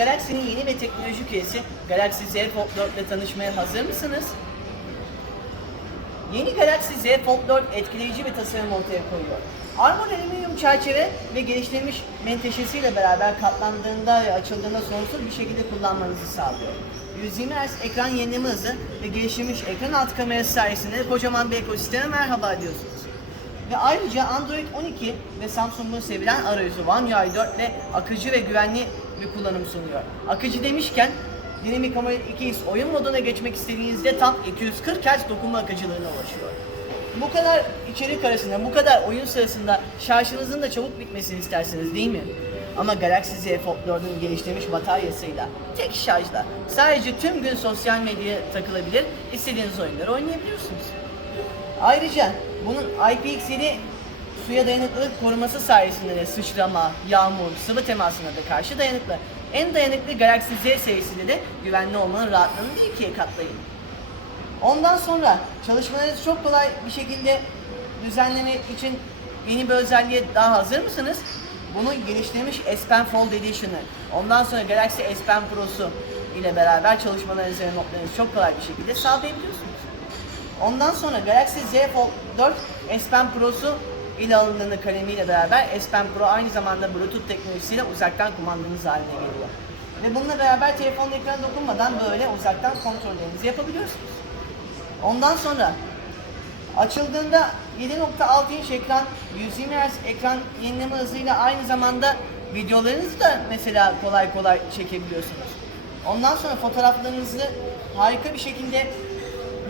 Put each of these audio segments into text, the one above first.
Galaxy'nin yeni ve teknolojik üyesi Galaxy Z Fold 4 ile tanışmaya hazır mısınız? Yeni Galaxy Z Fold 4 etkileyici bir tasarım ortaya koyuyor. Armor alüminyum çerçeve ve geliştirilmiş menteşesiyle beraber katlandığında ve açıldığında sonsuz bir şekilde kullanmanızı sağlıyor. 120 Hz ekran yenileme hızı ve geliştirilmiş ekran altı kamerası sayesinde kocaman bir ekosisteme merhaba diyorsunuz. Ve ayrıca Android 12 ve Samsung'un sevilen arayüzü One UI 4 ile akıcı ve güvenli bir kullanım sunuyor. Akıcı demişken Dynamic AMOLED 2X oyun moduna geçmek istediğinizde tam 240 Hz dokunma akıcılığına ulaşıyor. Bu kadar içerik arasında, bu kadar oyun sırasında şarjınızın da çabuk bitmesini istersiniz değil mi? Ama Galaxy Z Fold 4'ün geliştirilmiş bataryasıyla, tek şarjla sadece tüm gün sosyal medyaya takılabilir, istediğiniz oyunları oynayabiliyorsunuz. Ayrıca bunun IPX7 suya dayanıklılık koruması sayesinde de sıçrama, yağmur, sıvı temasına da karşı dayanıklı. En dayanıklı Galaxy Z serisinde de güvenli olmanın rahatlığını da ikiye katlayın. Ondan sonra çalışmalarınızı çok kolay bir şekilde düzenlemek için yeni bir özelliğe daha hazır mısınız? Bunu geliştirilmiş S Pen Fold Edition'ı, ondan sonra Galaxy S Pen Pro'su ile beraber çalışmalarınızı ve notlarınızı çok kolay bir şekilde sağlayabiliyorsunuz. Ondan sonra Galaxy Z Fold 4 S Pen Pro'su ile alındığında kalemiyle beraber S Pen Pro aynı zamanda Bluetooth teknolojisiyle uzaktan kumandanız haline geliyor. Ve bununla beraber telefonun ekrana dokunmadan böyle uzaktan kontrollerinizi yapabiliyorsunuz. Ondan sonra açıldığında 7.6 inç ekran, 120 Hz ekran yenileme hızıyla aynı zamanda videolarınızı da mesela kolay kolay çekebiliyorsunuz. Ondan sonra fotoğraflarınızı harika bir şekilde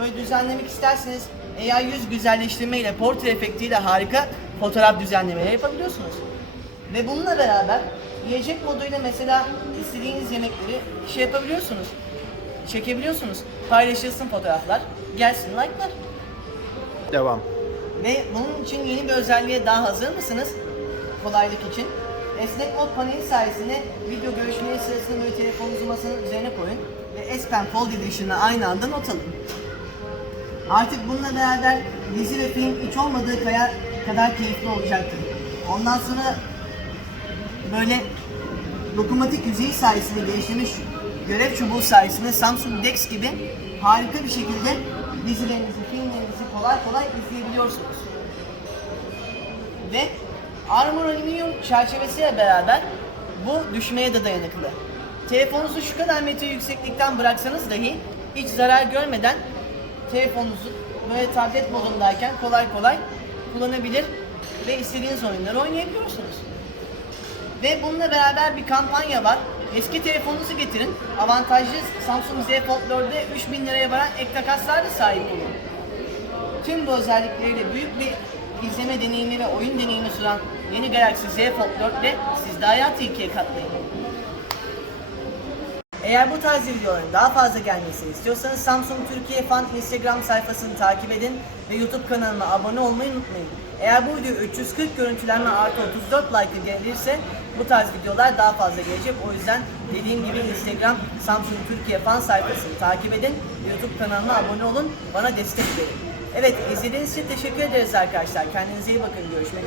böyle düzenlemek isterseniz AI yüz güzelleştirme ile portre efektiyle harika fotoğraf düzenlemeleri yapabiliyorsunuz. Ve bununla beraber yiyecek moduyla mesela istediğiniz yemekleri şey yapabiliyorsunuz. Çekebiliyorsunuz. Paylaşılsın fotoğraflar, gelsin like'lar. Devam. Ve bunun için yeni bir özelliğe daha hazır mısınız? Kolaylık için. Esnek mod paneli sayesinde video görüşmeleri sırasında böyle telefonunuzu masanın üzerine koyun ve S Pen Fold Edition'la aynı anda not alın. Artık bununla beraber dizi ve film hiç olmadığı kadar, kadar keyifli olacaktır. Ondan sonra böyle dokunmatik yüzeyi sayesinde geliştirilmiş görev çubuğu sayesinde Samsung DeX gibi harika bir şekilde dizilerinizi, filmlerinizi kolay kolay izleyebiliyorsunuz. Ve Armor alüminyum çerçevesiyle beraber bu düşmeye de dayanıklı. Telefonunuzu şu kadar metre yükseklikten bıraksanız dahi hiç zarar görmeden telefonunuzu böyle tablet modundayken kolay kolay kullanabilir ve istediğiniz oyunları oynayabiliyorsunuz. Ve bununla beraber bir kampanya var. Eski telefonunuzu getirin. Avantajlı Samsung Z Fold 4'e 3000 liraya varan ek takaslar da sahip olun. Tüm bu özellikleriyle büyük bir izleme deneyimi ve oyun deneyimi sunan yeni Galaxy Z Fold 4 ile siz de hayatı ikiye katlayın. Eğer bu tarz videoların daha fazla gelmesini istiyorsanız Samsung Türkiye Fan Instagram sayfasını takip edin ve YouTube kanalıma abone olmayı unutmayın. Eğer bu video 340 görüntülenme artı 34 like gelirse bu tarz videolar daha fazla gelecek. O yüzden dediğim gibi Instagram Samsung Türkiye Fan sayfasını takip edin YouTube kanalıma abone olun. Bana destek verin. Evet izlediğiniz için teşekkür ederiz arkadaşlar. Kendinize iyi bakın. Görüşmek üzere.